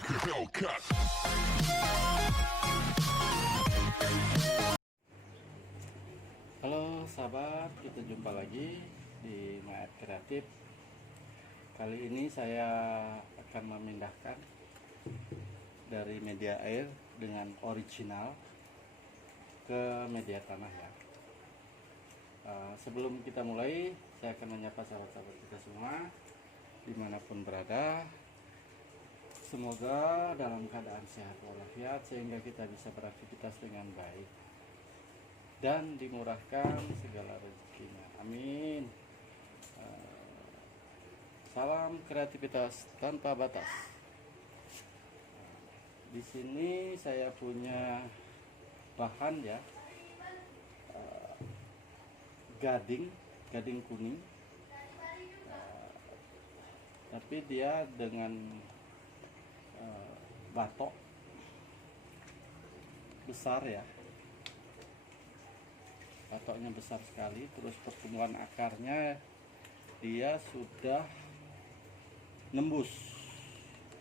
like a Hellcat. Halo sahabat, kita jumpa lagi di Maet Kreatif. Kali ini saya akan memindahkan dari media air dengan original ke media tanah ya. Sebelum kita mulai, saya akan menyapa sahabat-sahabat kita semua dimanapun berada. Semoga dalam keadaan sehat walafiat sehingga kita bisa beraktivitas dengan baik dan dimurahkan segala rezekinya. Amin. Salam kreativitas tanpa batas. Di sini saya punya bahan ya, gading kuning, tapi dia dengan batok besar ya. Batoknya besar sekali, terus pertumbuhan akarnya dia sudah nembus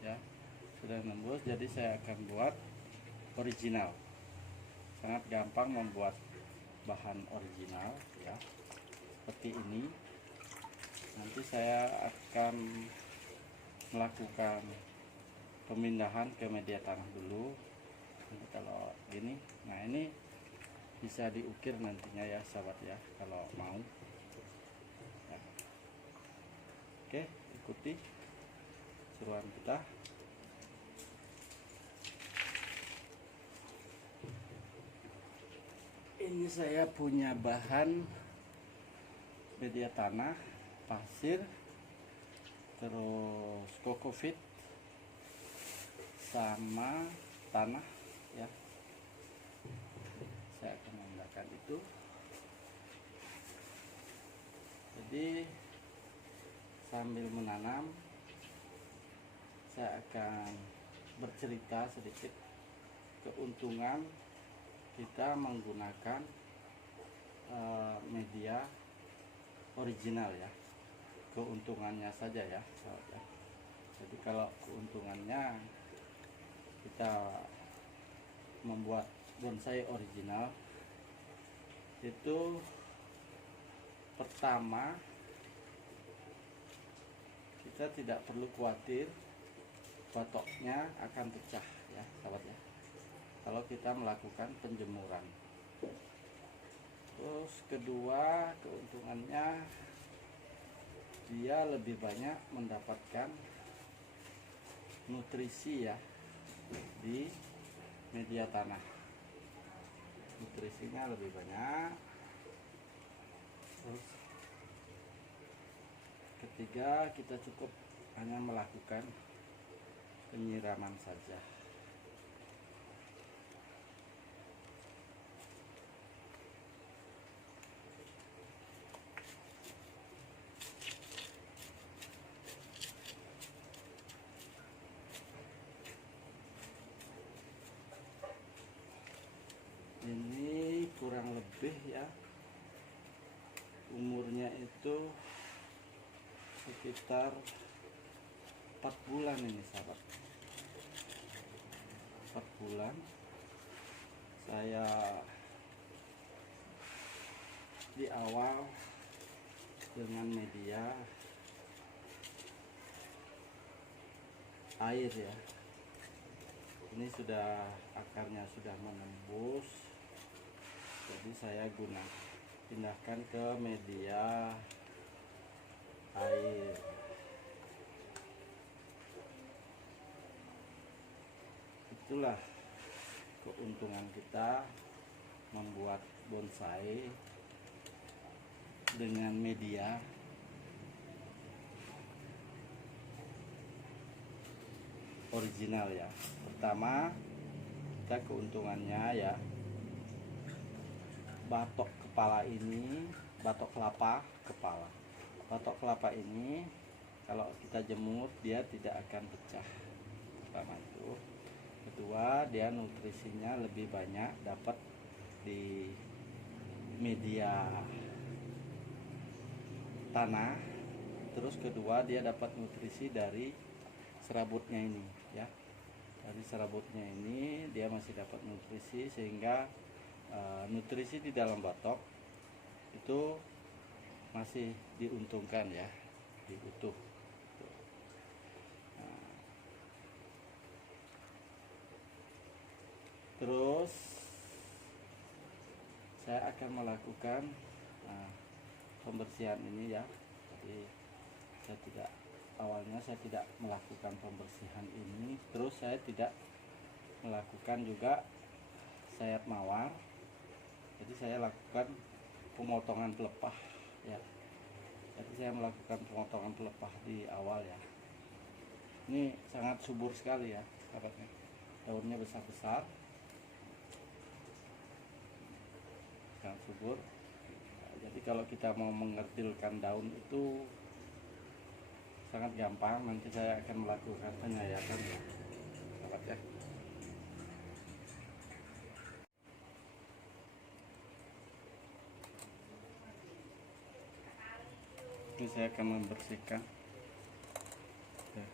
ya, sudah nembus. Jadi saya akan buat original, sangat gampang membuat bahan original ya, seperti ini. Nanti saya akan melakukan pemindahan ke media tanah dulu. Nanti kalau gini, nah ini bisa diukir nantinya ya sahabat ya, kalau mau ya. Oke, ikuti seruan kita. Ini saya punya bahan media tanah, pasir, terus kokofit sama tanah ya. Saya akan menggunakan itu. Jadi sambil menanam, saya akan bercerita sedikit keuntungan kita menggunakan media original ya. Keuntungannya saja ya, sahabat. Jadi kalau keuntungannya, kita membuat bonsai original itu, pertama kita tidak perlu khawatir batoknya akan pecah ya sahabat ya, kalau kita melakukan penjemuran. Terus kedua, keuntungannya dia lebih banyak mendapatkan nutrisi ya di media tanah. Nutrisinya lebih banyak. Terus ketiga, kita cukup hanya melakukan penyiraman saja. Ini kurang lebih ya, umurnya itu sekitar 4 bulan ini sahabat. 4 bulan saya di awal dengan media air ya. Ini sudah, akarnya sudah menembus, jadi saya pindahkan ke media air. Itulah keuntungan kita membuat bonsai dengan media original ya. Pertama, kita keuntungannya ya, batok kepala ini, batok kelapa kepala, batok kelapa ini kalau kita jemur dia tidak akan pecah. Pertama itu. Kedua, dia nutrisinya lebih banyak dapat di media tanah. Terus kedua, dia dapat nutrisi dari serabutnya ini ya. serabutnya ini dia masih dapat nutrisi, sehingga nutrisi di dalam batok itu masih diuntungkan ya, diutuh. Nah, terus saya akan melakukan pembersihan ini ya. Jadi awalnya saya tidak melakukan pembersihan ini, terus saya tidak melakukan juga sayat mawar. Jadi saya lakukan pemotongan pelepah ya. Jadi saya melakukan pemotongan pelepah di awal ya. Ini sangat subur sekali ya sahabatnya, daunnya besar-besar, sangat subur. Jadi kalau kita mau mengerdilkan daun itu sangat gampang. Nanti saya akan melakukan penyayakan ya, sahabat ya. Ini saya akan membersihkan ya.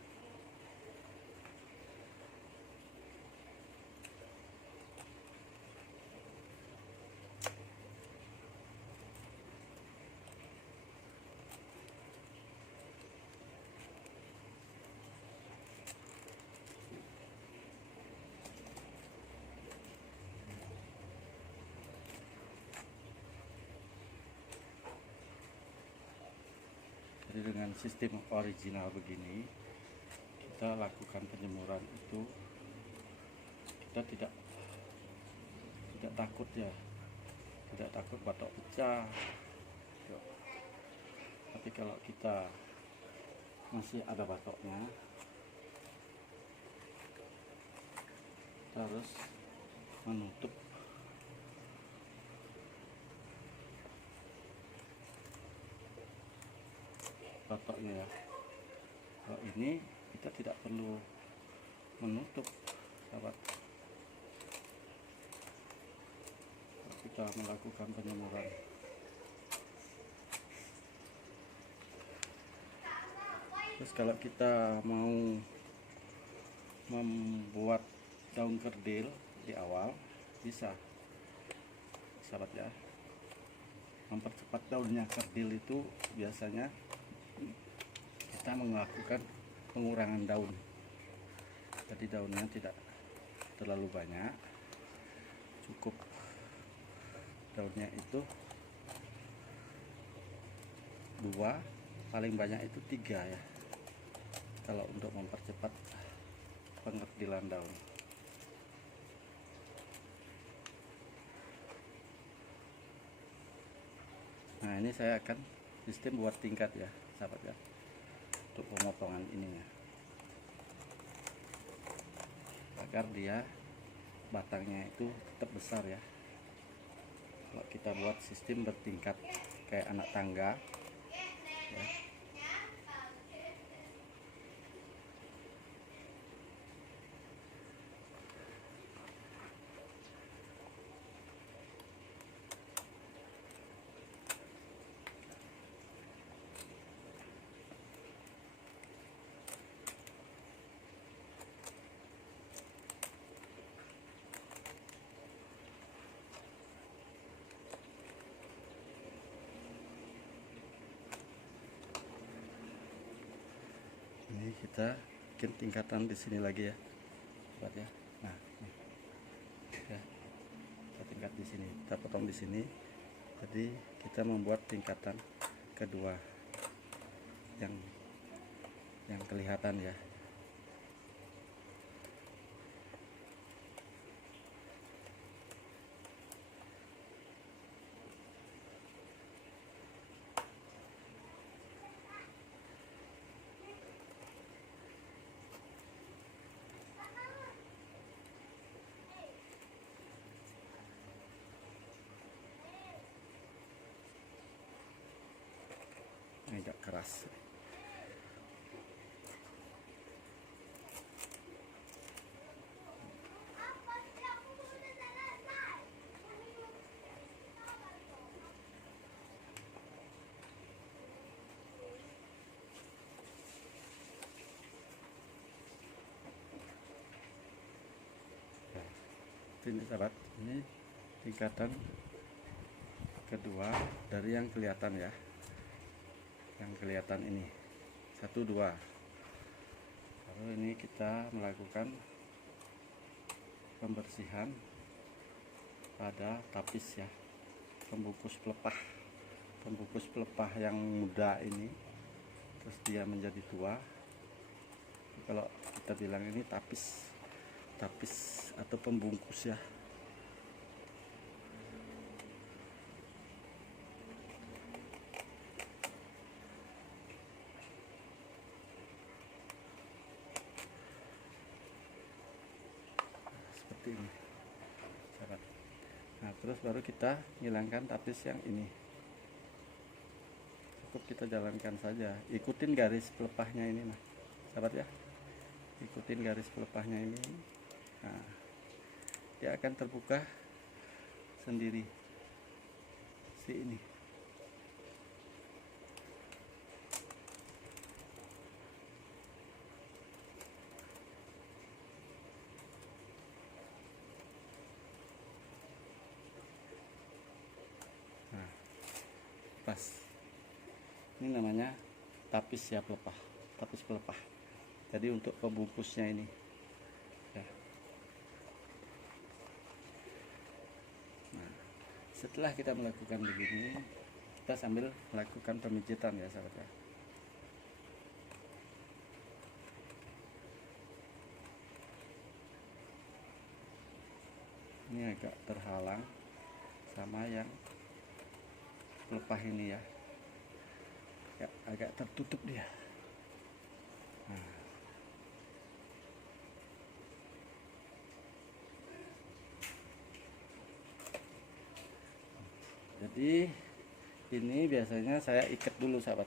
Jadi dengan sistem original begini, kita lakukan penjemuran itu kita tidak takut ya, tidak takut batok pecah. Tapi kalau kita masih ada batoknya, kita harus menutup batoknya ya. Kalau ini kita tidak perlu menutup, sahabat. Kalau kita melakukan penyemuran, terus kalau kita mau membuat daun kerdil di awal, bisa, sahabat ya. Mempercepat daunnya kerdil itu biasanya kita melakukan pengurangan daun. Jadi daunnya tidak terlalu banyak, cukup daunnya itu 2, paling banyak itu 3 ya, kalau untuk mempercepat pengerdilan daun. Nah, ini saya akan sistem buat tingkat ya, sahabat ya, untuk pemotongan ininya, agar dia batangnya itu tetap besar ya. Kalau kita buat sistem bertingkat kayak anak tangga ya. Ini kita bikin tingkatan di sini lagi ya, buat ya. Nah, ya, kita tingkat di sini, kita potong di sini. Jadi kita membuat tingkatan kedua yang kelihatan ya. Agak keras. Seperti ini sahabat, ini tingkatan kedua dari yang kelihatan ya, yang kelihatan ini 1 2. Lalu ini kita melakukan pembersihan pada tapis ya, pembungkus pelepah yang muda ini, terus dia menjadi tua. Kalau kita bilang ini tapis atau pembungkus ya. Seperti ini sahabat. Nah terus baru kita hilangkan tapis yang ini. Cukup kita jalankan saja, ikutin garis pelepahnya ini nah sahabat ya, ikutin garis pelepahnya ini. Nah dia akan terbuka sendiri si ini. Nah pas ini namanya tapis ya, tapis pelepah. Jadi untuk pembungkusnya ini ya. Nah, setelah kita melakukan begini, kita sambil melakukan pemijitan ya sahabat ya. Ini agak terhalang sama yang pelepah ini ya, agak tertutup dia. Nah. Jadi ini biasanya saya ikat dulu sahabat,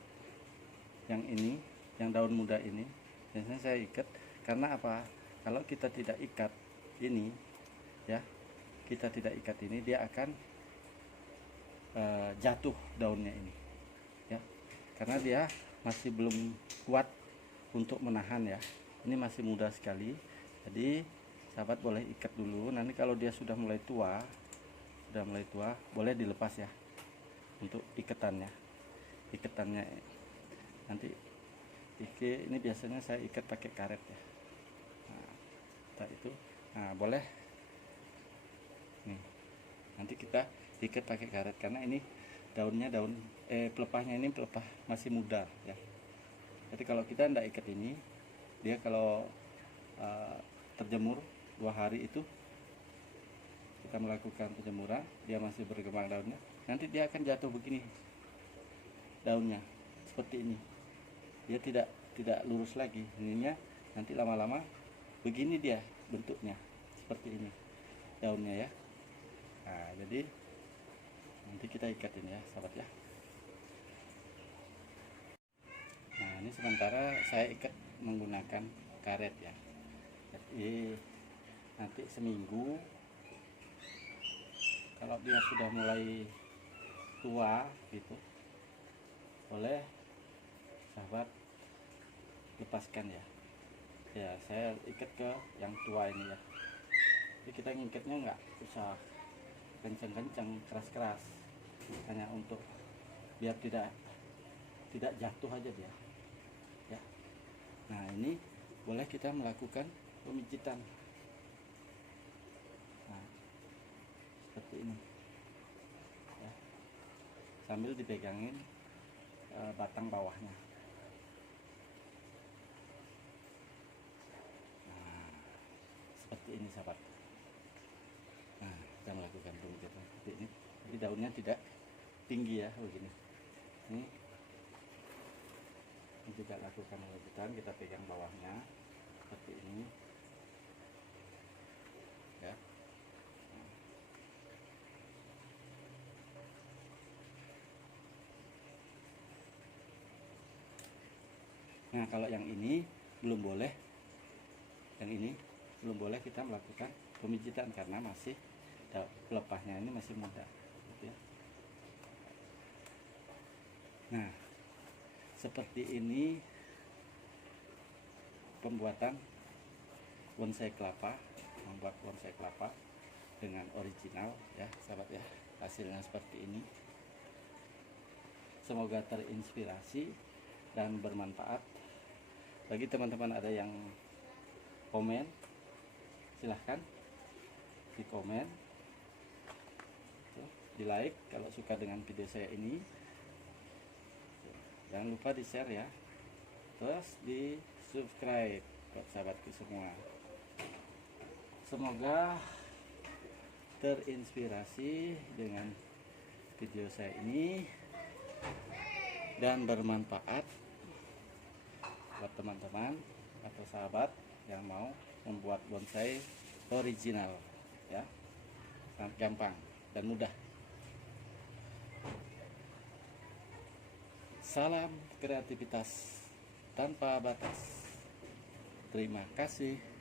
yang ini, yang daun muda ini biasanya saya ikat. Karena apa? Kalau kita tidak ikat ini ya, kita tidak ikat ini, dia akan jatuh daunnya ini ya, karena dia masih belum kuat untuk menahan ya, ini masih muda sekali. Jadi sahabat boleh ikat dulu, nanti kalau dia sudah mulai tua boleh dilepas ya untuk ikatannya nanti. Ini biasanya saya ikat pakai karet ya. Nah itu, nah boleh nih, nanti kita ikat pakai karet karena ini pelepahnya ini pelepah masih muda ya. Jadi kalau kita tidak ikat ini, dia kalau terjemur 2 hari itu, kita melakukan penjemuran, dia masih berkembang daunnya, nanti dia akan jatuh begini daunnya seperti ini. Dia tidak lurus lagi ininya, nanti lama-lama begini dia bentuknya seperti ini daunnya ya. Nah jadi nanti kita ikat ini ya sahabat ya. Nah ini sementara saya ikat menggunakan karet ya. Jadi nanti seminggu kalau dia sudah mulai tua gitu, boleh sahabat lepaskan ya. Ya saya ikat ke yang tua ini ya. Jadi kita ngikatnya nggak usah kencang-kencang, keras-keras, hanya untuk biar tidak jatuh aja dia ya. Nah ini boleh kita melakukan pemijitan. Nah seperti ini ya, sambil dipegangin batang bawahnya. Nah seperti ini sahabat. Nah kita melakukan pemijitan seperti ini, jadi daunnya tidak tinggi ya begini. Ini juga lakukan pemijitan, kita pegang bawahnya seperti ini ya. Nah kalau yang ini belum boleh, kita melakukan pemijitan karena masih pelepahnya ini masih muda gitu ya. Nah seperti ini pembuatan bonsai kelapa, membuat bonsai kelapa dengan original ya sahabat ya. Hasilnya seperti ini. Semoga terinspirasi dan bermanfaat. Bagi teman-teman ada yang komen, silahkan di komen, di like kalau suka dengan video saya ini. Jangan lupa di share ya, terus di subscribe buat sahabatku semua. Semoga terinspirasi dengan video saya ini dan bermanfaat buat teman-teman atau sahabat yang mau membuat bonsai original ya. Sangat gampang dan mudah. Salam kreativitas tanpa batas. Terima kasih.